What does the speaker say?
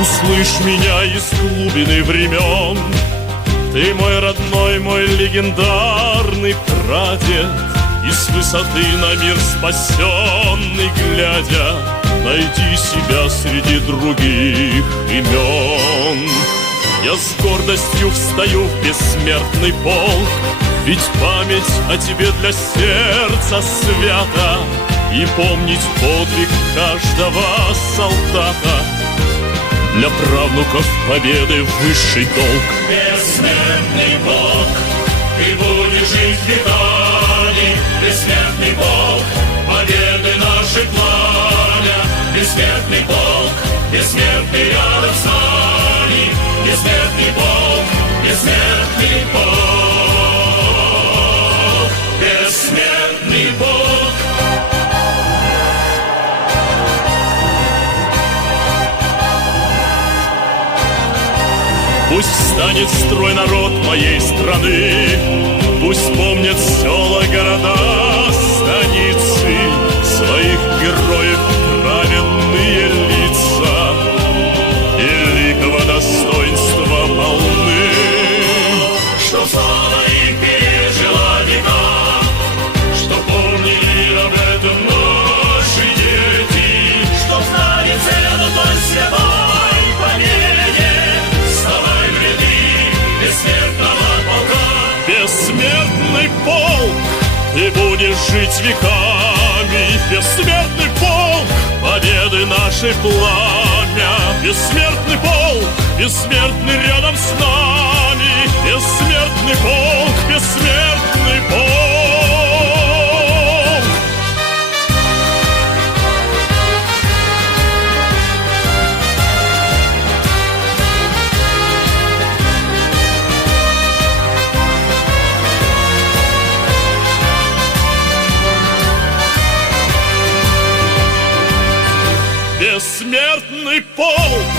Услышь меня из глубины времен. Ты мой родной, мой легендарный прадед, и с высоты на мир спасенный глядя, найди себя среди других имен. Я с гордостью встаю в бессмертный полк, ведь память о тебе для сердца свята, и помнить подвиг каждого солдата для правнуков победы высший долг. Бессмертный Бог, ты будешь жить веками. Бессмертный Бог, победы нашей пламя. Бессмертный Бог, бессмертный рядом с нами. Бессмертный Бог, бессмертный Бог, бессмертный Бог. Пусть встанет в строй народ моей страны, пусть помнят села, города, станицы, своих героев праведные лица великого достоинства полны. Что слава их пережила века, что помнили об этом наши дети, что знали цену той святой победе. Вставай в ряды бессмертного полка. Бессмертный полк, ты будешь жить веками. Бессмертный полк, победы нашей пламя. Бессмертный полк, бессмертный рядом с нами. Бессмертный полк, бессмертный полк. Бессмертный полк,